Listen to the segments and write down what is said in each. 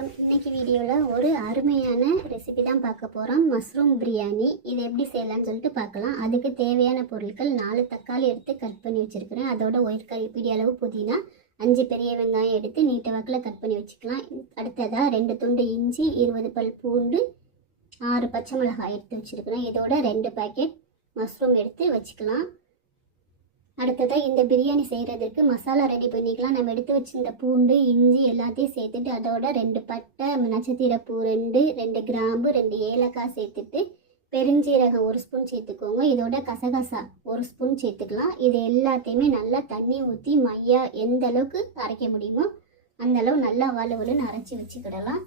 இன்னைக்கு வீடியோவில் ஒரு அருமையான ரெசிபி தான் பார்க்க போகிறோம். மஷ்ரூம் பிரியாணி. இது எப்படி செய்யலாம்னு சொல்லிட்டு பார்க்கலாம். அதுக்கு தேவையான பொருட்கள் 4 தக்காளி எடுத்து கட் பண்ணி வச்சுருக்கிறேன். அதோட ஒரு கைப்பிடி அளவு புதினா, 5 பெரிய வெங்காயம் எடுத்து நீட்ட வாக்கில் கட் பண்ணி வச்சுக்கலாம். அடுத்ததாக 2 துண்டு இஞ்சி, 20 பல் பூண்டு, 6 பச்சை மிளகாய் எடுத்து வச்சுருக்கிறேன். இதோட 2 பாக்கெட் மஷ்ரூம் எடுத்து வச்சுக்கலாம். அடுத்ததாக இந்த பிரியாணி செய்கிறதுக்கு மசாலா ரெடி பண்ணிக்கலாம். நம்ம எடுத்து வச்சுருந்த பூண்டு, இஞ்சி எல்லாத்தையும் சேர்த்துட்டு அதோட 2 பட்டை, நட்சத்திரப்பூ 2 கிராம்பு, 2 ஏலக்காய் சேர்த்துட்டு பெருஞ்சீரகம் 1 ஸ்பூன் சேர்த்துக்கோங்க. இதோட கசகசா 1 ஸ்பூன் சேர்த்துக்கலாம். இது எல்லாத்தையுமே நல்லா தண்ணி ஊற்றி மையா எந்த அளவுக்கு அரைக்க முடியுமோ அந்த அளவு நல்லா வலுவலுன்னு அரைச்சி வச்சுக்கிடலாம்.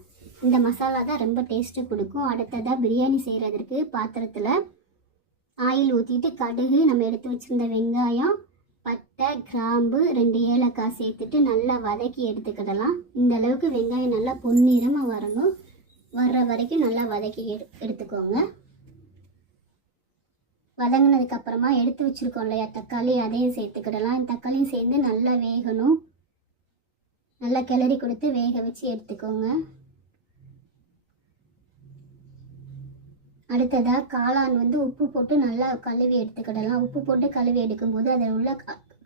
இந்த மசாலா தான் ரொம்ப டேஸ்ட்டு கொடுக்கும். அடுத்ததாக பிரியாணி செய்கிறதுக்கு பாத்திரத்தில் ஆயில் ஊற்றிட்டு கடுகு, நம்ம எடுத்து வச்சுருந்த வெங்காயம், பட்டை, கிராம்பு, 2 ஏலக்காய் சேர்த்துட்டு நல்லா வதக்கி எடுத்துக்கிடலாம். இந்த அளவுக்கு வெங்காயம் நல்லா பொன்னிறமாக வரணும். வர்ற வரைக்கும் நல்லா வதக்கி எடுத்துக்கோங்க. வதங்கினதுக்கப்புறமா எடுத்து வச்சுருக்கோம் இல்லையா தக்காளி, அதையும் சேர்த்துக்கிடலாம். தக்காளியும் சேர்ந்து நல்லா வேகணும். நல்லா கிளறி கொடுத்து வேக வச்சு எடுத்துக்கோங்க. அடுத்ததாக காளான் உப்பு போட்டு நல்லா கழுவி எடுத்துக்கிடலாம். உப்பு போட்டு கழுவி எடுக்கும்போது அதில் உள்ள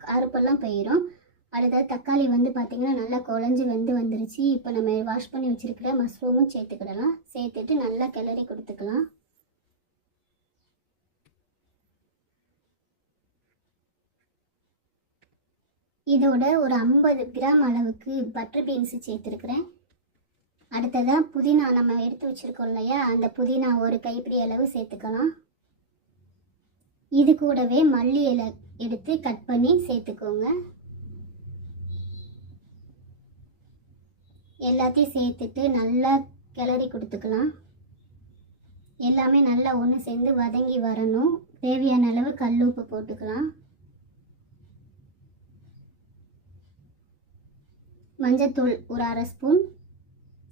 கருப்பெல்லாம் போயிடும். அடுத்தது தக்காளி பார்த்திங்கன்னா நல்லா குழஞ்சி வந்துருச்சு. இப்போ நம்ம வாஷ் பண்ணி வச்சுருக்கிற மஷ்ரூமும் சேர்த்துக்கிடலாம். சேர்த்துட்டு நல்லா கிளறி கொடுத்துக்கலாம். இதோட ஒரு 50 கிராம் அளவுக்கு பட்டர் பீன்ஸு சேர்த்துருக்குறேன். அடுத்ததாக புதினா நம்ம எடுத்து வச்சுருக்கோம் இல்லையா, அந்த புதினா ஒரு கைப்பிடி அளவு சேர்த்துக்கலாம். இது கூடவே மல்லி இலை எடுத்து கட் பண்ணி சேர்த்துக்கோங்க. எல்லாத்தையும் சேர்த்துட்டு நல்லா கிளறி கொடுத்துக்கலாம். எல்லாமே நல்லா ஒன்று சேர்ந்து வதங்கி வரணும். தேவையான அளவு கல் உப்பு போட்டுக்கலாம். மஞ்சத்தூள் ஒரு 1/2 ஸ்பூன்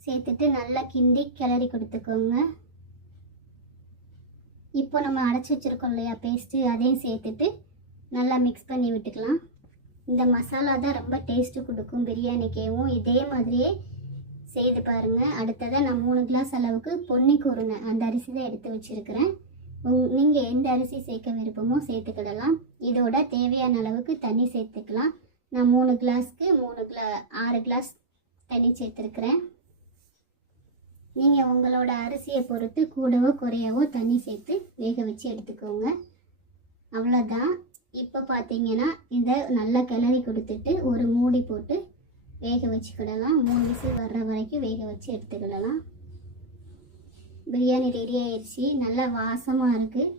சேர்த்துட்டு நல்லா கிண்டி கிளறி கொடுத்துக்கோங்க. இப்போ நம்ம அரைச்சி வச்சுருக்கோம் இல்லையா பேஸ்ட்டு, அதையும் சேர்த்துட்டு நல்லா மிக்ஸ் பண்ணி விட்டுக்கலாம். இந்த மசாலா தான் ரொம்ப டேஸ்ட்டு கொடுக்கும் பிரியாணிக்கேவும். இதே மாதிரியே செய்து பாருங்கள். அடுத்ததாக நான் 3 கிளாஸ் அளவுக்கு பொன்னி கூறுன அந்த அரிசி தான் எடுத்து வச்சுருக்கிறேன். நீங்கள் எந்த அரிசி சேர்க்க விருப்பமோ சேர்த்துக்கிடலாம். இதோட தேவையான அளவுக்கு தண்ணி சேர்த்துக்கலாம். நான் 3 கிளாஸ்க்கு 6 கிளாஸ் தண்ணி சேர்த்துருக்குறேன். நீங்கள் உங்களோட அரிசியை பொறுத்து கூடவோ குறையவோ தண்ணி சேர்த்து வேக வச்சு எடுத்துக்கோங்க. அவ்வளோதான். இப்போ பார்த்தீங்கன்னா இதை நல்லா கிளறி கொடுத்துட்டு ஒரு மூடி போட்டு வேக வச்சுக்கிடலாம். 3 விசில் வர்ற வரைக்கும் வேக வச்சு எடுத்துக்கிடலாம். பிரியாணி ரெடி ஆயிடுச்சு. நல்லா வாசமாக இருக்குது.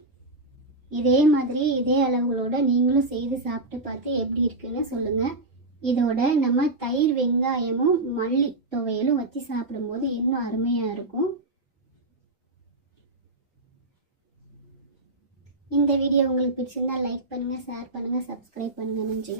இதே மாதிரி இதே அளவுகளோடு நீங்களும் செய்து சாப்பிட்டு பார்த்து எப்படி இருக்குன்னு சொல்லுங்கள். இதோட நம்ம தயிர், வெங்காயமும் மல்லி துவையலும் வச்சு சாப்பிடும்போது இன்னும் அருமையாக இருக்கும். இந்த வீடியோ உங்களுக்கு பிடிச்சிருந்தா லைக் பண்ணுங்கள், ஷேர் பண்ணுங்கள், சப்ஸ்கிரைப் பண்ணுங்கள். நன்றி.